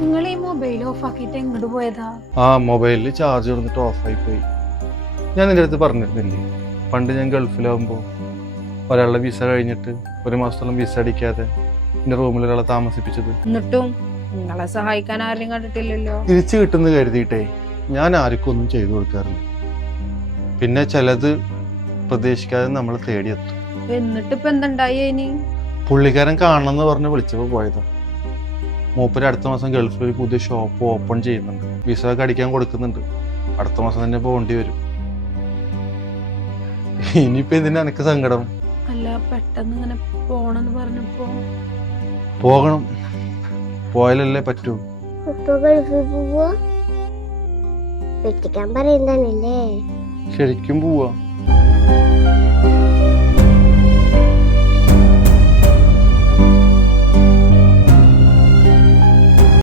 നിങ്ങൾ ഈ mobile of ആക്കിയിട്ട് എങ്ങോട്ട് പോയതാ? ആ മൊബൈലിൽ ചാർജ് കൊടുത്തിട്ട് ഓഫായി പോയി. ഞാൻ നിന്റെ അടുത്ത് പറഞ്ഞിരുന്നില്ലേ, പണ്ട് ഞാൻ ഗൾഫിലാവുമ്പോൾ ഒരാളുടെ വിസ കഴിഞ്ഞിട്ട് 1 മാസത്തോളം വിസ അടിക്കാതെ എൻ്റെ റൂമിൽ ഒരാളെ താമസിപ്പിച്ചത്. എന്നിട്ടും നിങ്ങളെ സഹായിക്കാൻ ആരെയും കണ്ടിട്ടില്ലല്ലോ. തിരിച്ചു കിട്ടുന്ന കരുതിയിട്ടേ ഞാൻ ആർക്കും ഒന്നും ചെയ്തു കൊടുക്കാറില്ല. പിന്നെ ചിലത് പ്രതീക്ഷിക്കാതെ നമ്മൾ തേടിയെത്തും. എന്നിട്ട് ഇപ്പൊ എന്തുണ്ടായി ഇനി? പുള്ളിക്കാരൻ കാണണമെന്ന് പറഞ്ഞ് വിളിച്ചപ്പോൾ പോയതാ. മൂപ്പര് അടുത്ത മാസം ഗൾഫിൽ ഒരു പുതിയ ഷോപ്പ് ഓപ്പൺ ചെയ്യുന്നുണ്ട്. വിസ ഒക്കെ അടിക്കാൻ കൊടുക്കുന്നുണ്ട്. അടുത്ത മാസം തന്നെ പോകേണ്ടി വരും. ഇനിയിപ്പോ എന്തിനാ എനിക്ക് സങ്കടം? അല്ല, പെട്ടെന്ന് ഇങ്ങനെ പോണെന്ന് പറഞ്ഞപ്പോ. പോകണം, പോയാലല്ലേ പറ്റൂ. ഗൾഫിൽ പോവാ വെട്ടിക്കാൻ പറയുന്നതാണല്ലേ? ശരിക്കും പോവാ.